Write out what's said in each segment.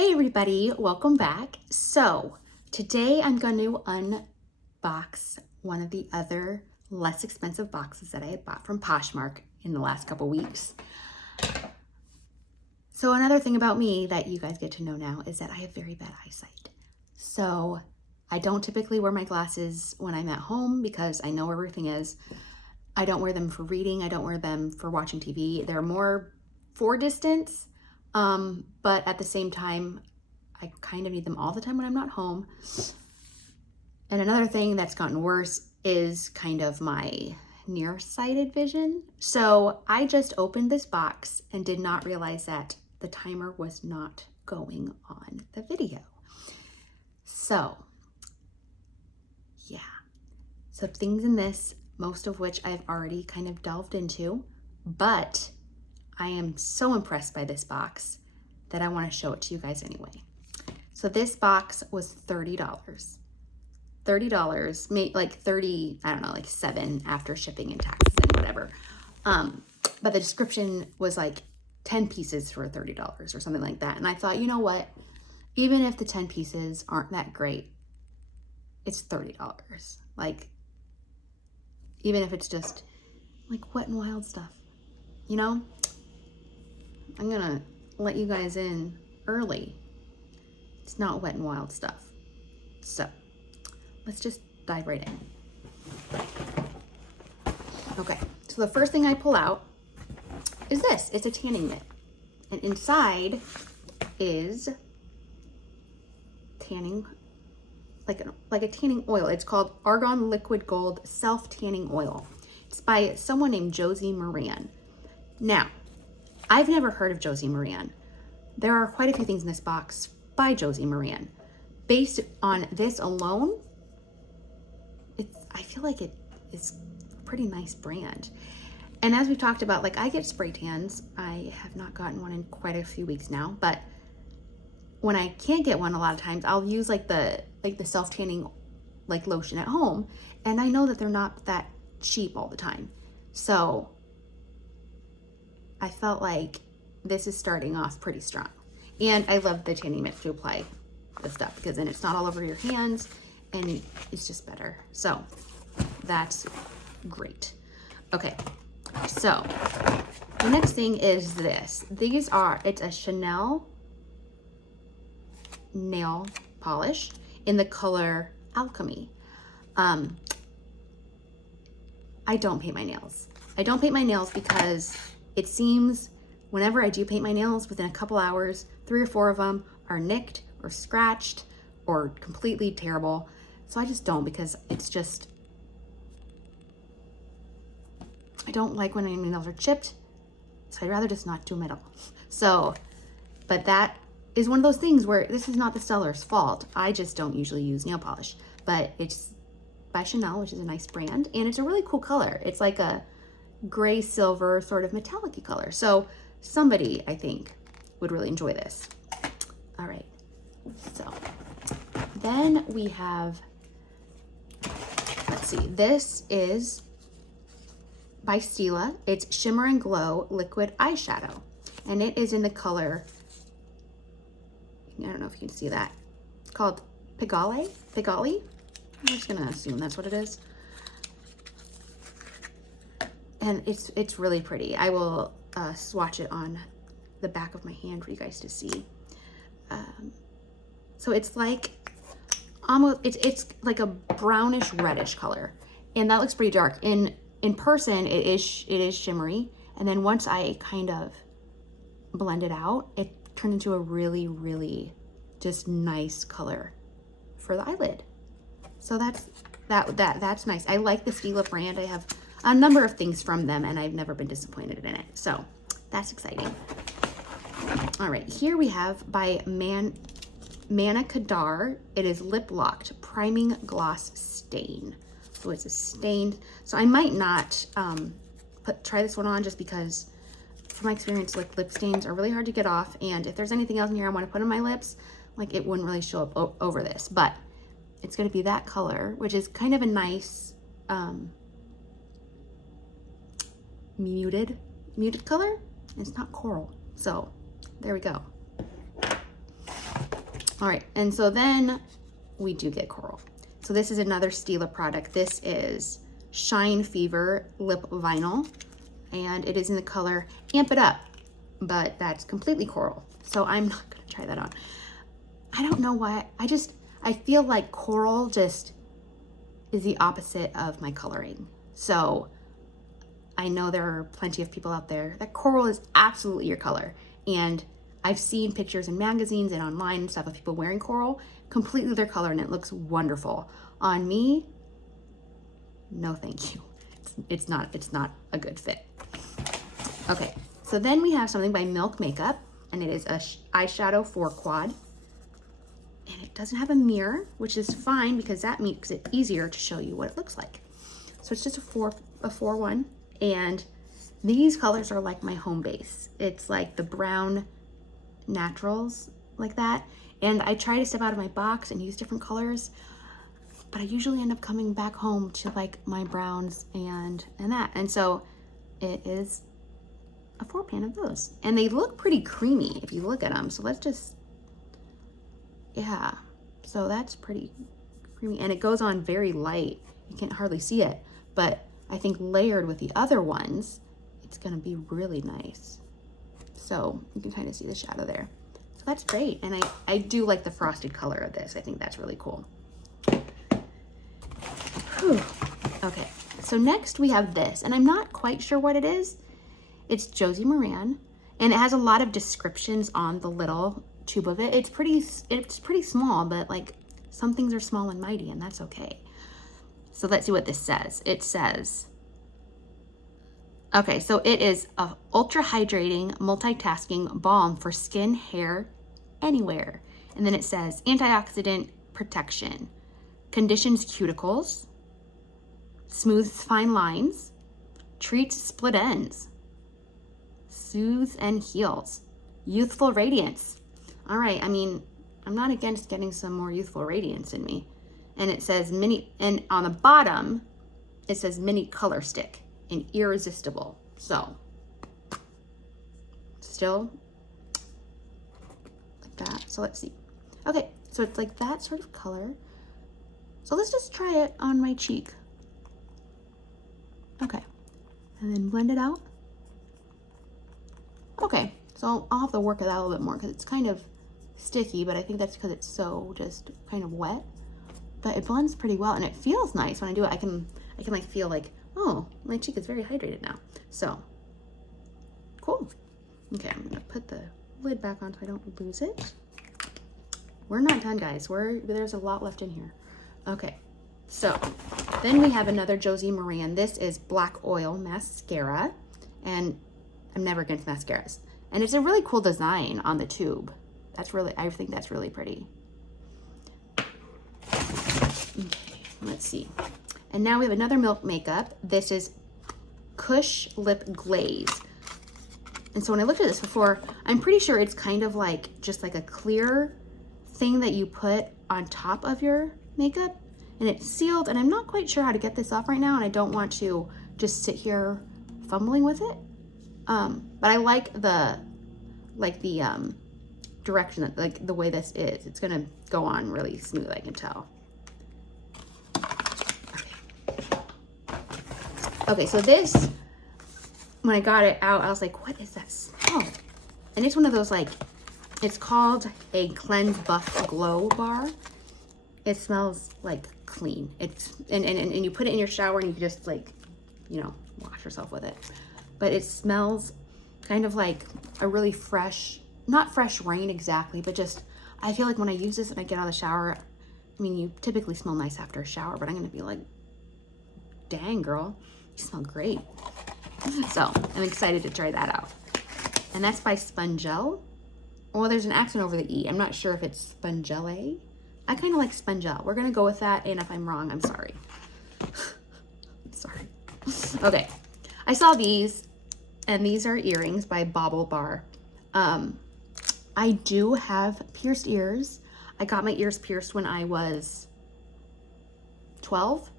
Hey everybody, welcome back. So today I'm going to unbox one of the other less expensive boxes that I had bought from Poshmark in the last couple weeks. So another thing about me that you guys get to know now is that I have very bad eyesight. So I don't typically wear my glasses when I'm at home because I know where everything is. I don't wear them for reading. I don't wear them for watching TV. They're more for distance. But at the same time, I kind of need them all the time when I'm not home. And another thing that's gotten worse is kind of my nearsighted vision. So I just opened this box and did not realize that the timer was not going on the video. So yeah, so things in this, most of which I've already kind of delved into, but I am so impressed by this box that I want to show it to you guys anyway. So this box was $30. $30, maybe like 30, I don't know, like 7 after shipping and taxes and whatever. But the description was like 10 pieces for $30 or something like that. And I thought, you know what? Even if the 10 pieces aren't that great, it's $30. Like, even if it's just like Wet n Wild stuff, you know? I'm gonna let you guys in early. It's not Wet n Wild stuff. So let's just dive right in. Okay, so the first thing I pull out is this. It's a tanning mitt. And inside is tanning, like a tanning oil. It's called Argan Liquid Gold Self-Tanning Oil. It's by someone named Josie Moran. Now, I've never heard of Josie Moran. There are quite a few things in this box by Josie Moran. Based on this alone, I feel like it is a pretty nice brand. And as we've talked about, like I get spray tans. I have not gotten one in quite a few weeks now, but when I can't get one, a lot of times I'll use like the self-tanning like lotion at home, and I know that they're not that cheap all the time. So I felt like this is starting off pretty strong. And I love the tanning mitt to apply the stuff because then it's not all over your hands and it's just better. So that's great. Okay, so the next thing is this. It's a Chanel nail polish in the color Alchemy. I don't paint my nails. I don't paint my nails because it seems whenever I do paint my nails, within a couple hours, 3 or 4 of them are nicked or scratched or completely terrible. So I just don't, because it's just, I don't like when my nails are chipped. So I'd rather just not do them at all. So, but that is one of those things where this is not the seller's fault. I just don't usually use nail polish, but it's by Chanel, which is a nice brand. And it's a really cool color. It's like a gray silver sort of metallic-y color. So somebody, I think, would really enjoy this. All right, so then we have, let's see, this is by Stila. It's Shimmer and Glow Liquid Eyeshadow, and it is in the color, I don't know if you can see that. It's called Pigalle. I'm just gonna assume that's what it is. And it's really pretty. I will swatch it on the back of my hand for you guys to see. So it's like almost, it's like a brownish reddish color, and that looks pretty dark. In person, it is shimmery, and then once I kind of blend it out, it turned into a really, really just nice color for the eyelid. So that's nice. I like the Stila brand. I have a number of things from them, and I've never been disappointed in it. So that's exciting. All right, here we have by Mana Kadar. It is Lip Locked Priming Gloss Stain. So it's a stain. So I might not try this one on, just because from my experience, like lip stains are really hard to get off. And if there's anything else in here I want to put on my lips, like it wouldn't really show up over this. But it's going to be that color, which is kind of a nice muted color. It's not coral. So there we go. All right, and so then we do get coral. So this is another Stila product. This is Shine Fever Lip Vinyl, and it is in the color Amp It Up, but that's completely coral. So I'm not gonna try that on. I don't know why, I feel like coral just is the opposite of my coloring. So I know there are plenty of people out there that coral is absolutely your color. And I've seen pictures in magazines and online and stuff of people wearing coral, completely their color, and it looks wonderful. On me, no thank you. It's not a good fit. Okay, so then we have something by Milk Makeup, and it is a eyeshadow 4 quad. And it doesn't have a mirror, which is fine because that makes it easier to show you what it looks like. So it's just a 4-1, and these colors are like my home base. It's like the brown naturals, like that. And I try to step out of my box and use different colors, but I usually end up coming back home to like my browns and that. And so it is a 4-pan of those. And they look pretty creamy if you look at them. So let's just, yeah. So that's pretty creamy. And it goes on very light. You can't hardly see it. But I think layered with the other ones, it's gonna be really nice. So you can kind of see the shadow there. So that's great. And I do like the frosted color of this. I think that's really cool. Whew. Okay, so next we have this, and I'm not quite sure what it is. It's Josie Moran, and it has a lot of descriptions on the little tube of it. It's pretty small, but like some things are small and mighty, and that's okay. So let's see what this says. It says, okay, so it is a ultra hydrating multitasking balm for skin, hair, anywhere. And then it says antioxidant protection, conditions cuticles, smooths fine lines, treats split ends, soothes and heals, youthful radiance. All right, I mean, I'm not against getting some more youthful radiance in me. And it says mini, and on the bottom, it says mini color stick and irresistible. So, still like that. So let's see. Okay, so it's like that sort of color. So let's just try it on my cheek. Okay, and then blend it out. Okay, so I'll have to work it out a little bit more because it's kind of sticky, but I think that's because it's so just kind of wet. But it blends pretty well, and it feels nice when I do it. I can like feel like, oh, my cheek is very hydrated now. So cool. Okay, I'm gonna put the lid back on so I don't lose it. We're not done, guys. There's a lot left in here. Okay, so then we have another Josie Moran. This is Black Oil Mascara, and I'm never against mascaras. And it's a really cool design on the tube. I think that's really pretty. Okay, let's see. And now we have another Milk Makeup. This is Kush Lip Glaze. And so when I looked at this before, I'm pretty sure it's kind of like just like a clear thing that you put on top of your makeup, and it's sealed, and I'm not quite sure how to get this off right now, and I don't want to just sit here fumbling with it. But I like the direction that, like the way this is. It's gonna go on really smooth, I can tell. Okay, so this, when I got it out, I was like, what is that smell? And it's one of those, like, it's called a Cleanse Buff Glow Bar. It smells like clean. It's, and you put it in your shower and you can just like, you know, wash yourself with it. But it smells kind of like a really fresh, not fresh rain exactly, but just, I feel like when I use this and I get out of the shower, I mean, you typically smell nice after a shower, but I'm gonna be like, dang girl, you smell great. So I'm excited to try that out. And that's by Spongelle. Well, there's an accent over the E. I'm not sure if it's Spongelle. I kind of like Spongelle. We're gonna go with that, and if I'm wrong, I'm sorry. I'm sorry. Okay, I saw these, and these are earrings by Bobble Bar. I do have pierced ears. I got my ears pierced when I was 12,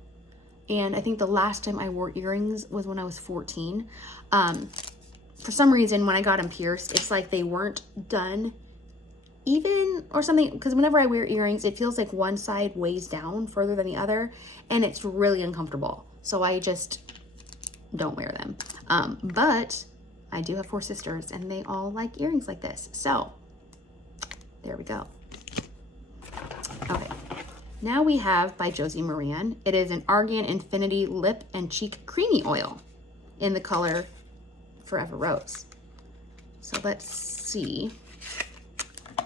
and I think the last time I wore earrings was when I was 14. For some reason, when I got them pierced, it's like they weren't done even or something, because whenever I wear earrings, it feels like one side weighs down further than the other, and it's really uncomfortable. So I just don't wear them. But I do have 4 sisters, and they all like earrings like this. So there we go. Okay, now we have by Josie Moran. It is an Argan Infinity Lip and Cheek Creamy Oil in the color Forever Rose. So let's see.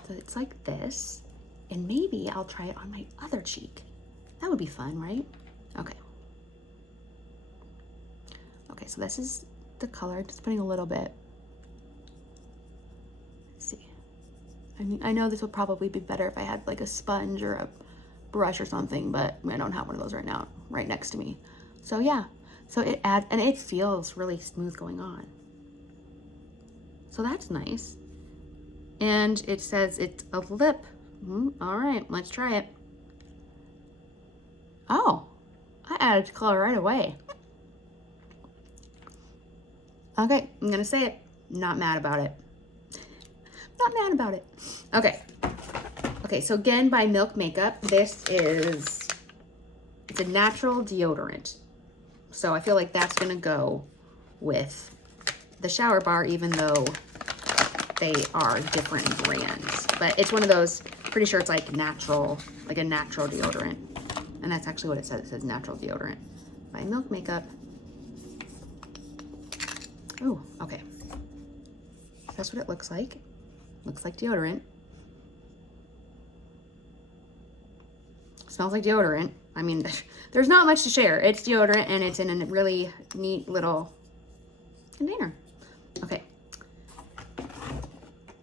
So it's like this, and maybe I'll try it on my other cheek. That would be fun, right? Okay. Okay, so this is the color, just putting a little bit. Let's see. I mean, I know this would probably be better if I had like a sponge or a brush or something, but I don't have one of those right now, right next to me. So yeah, so it adds, and it feels really smooth going on. So that's nice. And it says it's a lip. All right, let's try it. Oh, I added color right away. Okay, I'm gonna say it. Not mad about it. Not mad about it. Okay. Okay, so again by Milk Makeup, it's a natural deodorant. So I feel like that's gonna go with the shower bar, even though they are different brands. But it's one of those, pretty sure it's like natural, like a natural deodorant. And that's actually what it says. It says natural deodorant by Milk Makeup. Oh, okay. That's what it looks like. Looks like deodorant. Smells like deodorant. I mean, there's not much to share. It's deodorant, and it's in a really neat little container. Okay.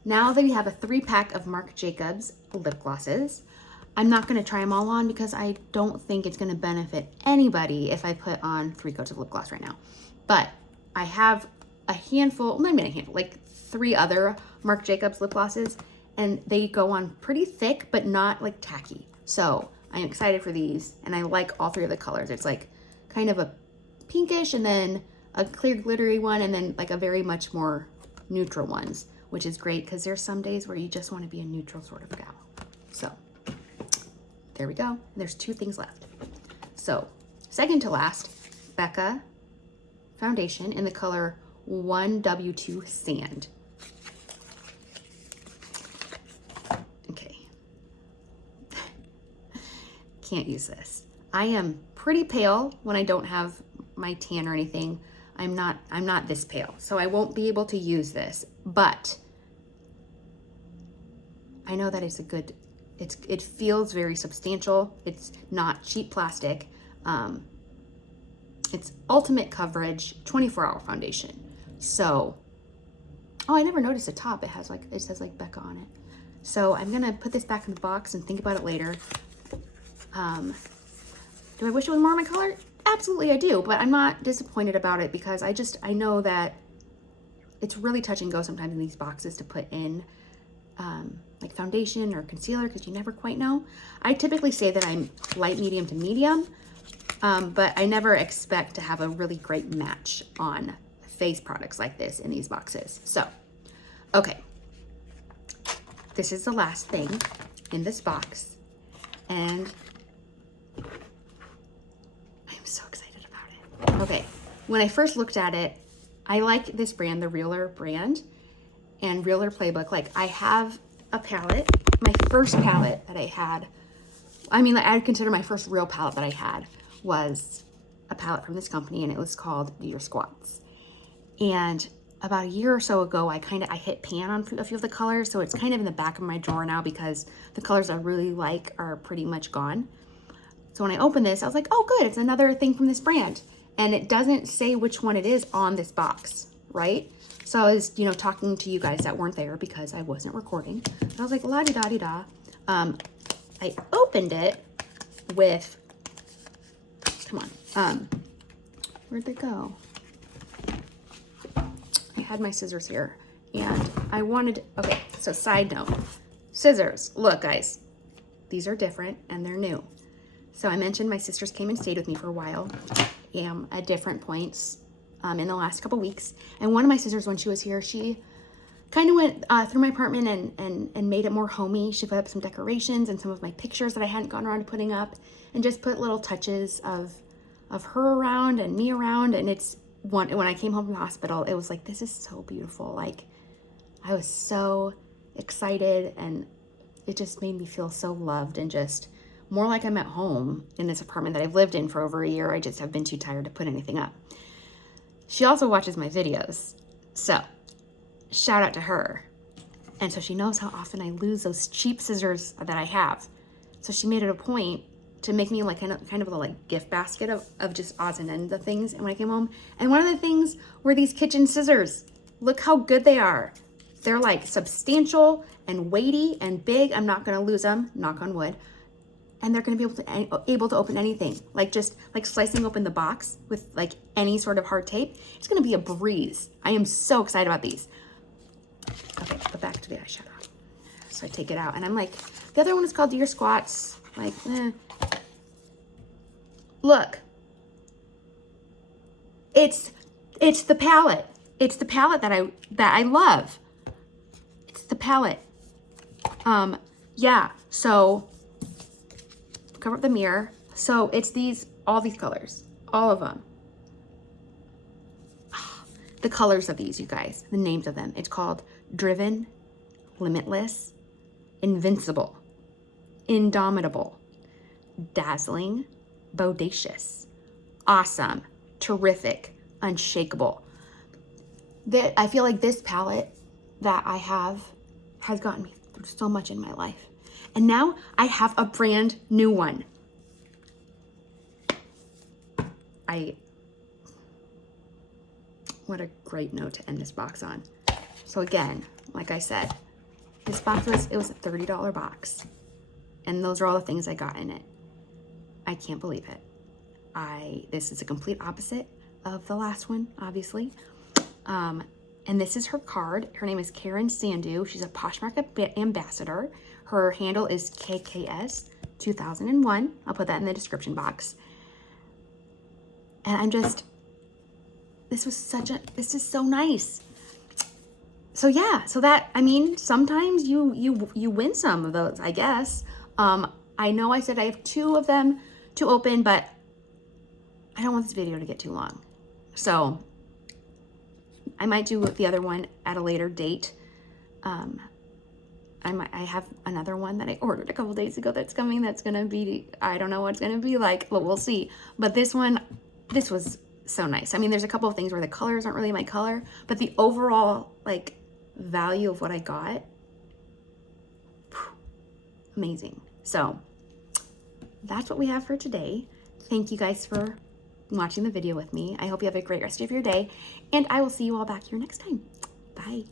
Now that we have a 3-pack of Marc Jacobs lip glosses, I'm not going to try them all on because I don't think it's going to benefit anybody if I put on 3 coats of lip gloss right now. But I have a handful, not even a handful, like 3 other Marc Jacobs lip glosses, and they go on pretty thick, but not like tacky. So I'm excited for these, and I like all 3 of the colors. It's like kind of a pinkish, and then a clear glittery one, and then like a very much more neutral ones, which is great because there's some days where you just want to be a neutral sort of gal. So there we go. There's 2 things left. So second to last, Becca foundation in the color 1W2 Sand. Okay. Can't use this. I am pretty pale when I don't have my tan or anything. I'm not this pale, so I won't be able to use this, but I know that it's a good, it feels very substantial. It's not cheap plastic. It's ultimate coverage, 24-hour foundation. So, oh, I never noticed the top. It says like Becca on it. So I'm gonna put this back in the box and think about it later. Do I wish it was more my color? Absolutely I do, but I'm not disappointed about it because I know that it's really touch and go sometimes in these boxes to put in like foundation or concealer because you never quite know. I typically say that I'm light, medium to medium, but I never expect to have a really great match on face products like this in these boxes. So, okay. This is the last thing in this box, and I'm so excited about it. Okay, when I first looked at it, I like this brand, the Realer brand, and Realer Playbook. Like, I have a palette, my first palette that I had, I mean, I would consider my first real palette that I had was a palette from this company, and it was called Do Your Squats. And about a year or so ago, I hit pan on a few of the colors, so it's kind of in the back of my drawer now because the colors I really like are pretty much gone. So when I opened this, I was like, oh good, it's another thing from this brand. And it doesn't say which one it is on this box, right? So I was, talking to you guys that weren't there because I wasn't recording. And I was like, la-di-da-di-da. I opened it with, come on, where'd they go? I had my scissors here and I wanted, okay, so side note, scissors. Look guys, these are different and they're new. So I mentioned my sisters came and stayed with me for a while at different points in the last couple weeks. And one of my sisters, when she was here, she kind of went through my apartment and made it more homey. She put up some decorations and some of my pictures that I hadn't gotten around to putting up, and just put little touches of her around and me around. And when I came home from the hospital, it was like, this is so beautiful. Like, I was so excited, and it just made me feel so loved and just more like I'm at home in this apartment that I've lived in for over a year. I just have been too tired to put anything up. She also watches my videos, so shout out to her. And so she knows how often I lose those cheap scissors that I have. So she made it a point to make me like kind of a little like gift basket of just odds and ends of things. And when I came home, and one of the things were these kitchen scissors. Look how good they are. They're like substantial and weighty and big. I'm not gonna lose them, knock on wood. And they're gonna be able to open anything. Like just like slicing open the box with like any sort of hard tape. It's gonna be a breeze. I am so excited about these. Okay, but back to the eyeshadow. So I take it out, and I'm like, the other one is called Do Your Squats. Like, Look. It's the palette. It's the palette that I love. It's the palette. Yeah, so cover up the mirror. So it's all these colors, all of them. The colors of these, you guys, the names of them. It's called Driven, Limitless, Invincible, Indomitable, Dazzling, Bodacious, Awesome, Terrific, Unshakable. I feel like this palette that I have has gotten me through so much in my life. And now I have a brand new one. What a great note to end this box on. So again, like I said, this box it was a $30 box. And those are all the things I got in it. I can't believe it. This is a complete opposite of the last one, obviously. And this is her card. Her name is Karen Sandu. She's a Poshmark ambassador. Her handle is KKS 2001. I'll put that in the description box. And this is so nice. So yeah, sometimes you win some of those, I guess. I know I said I have 2 of them to open, but I don't want this video to get too long. So I might do the other one at a later date. I have another one that I ordered a couple days ago that's coming. That's gonna be, I don't know what it's gonna be like, but we'll see. But this was so nice. I mean, there's a couple of things where the colors aren't really my color, but the overall like value of what I got, amazing. So that's what we have for today. Thank you guys for watching the video with me. I hope you have a great rest of your day, and I will see you all back here next time. Bye.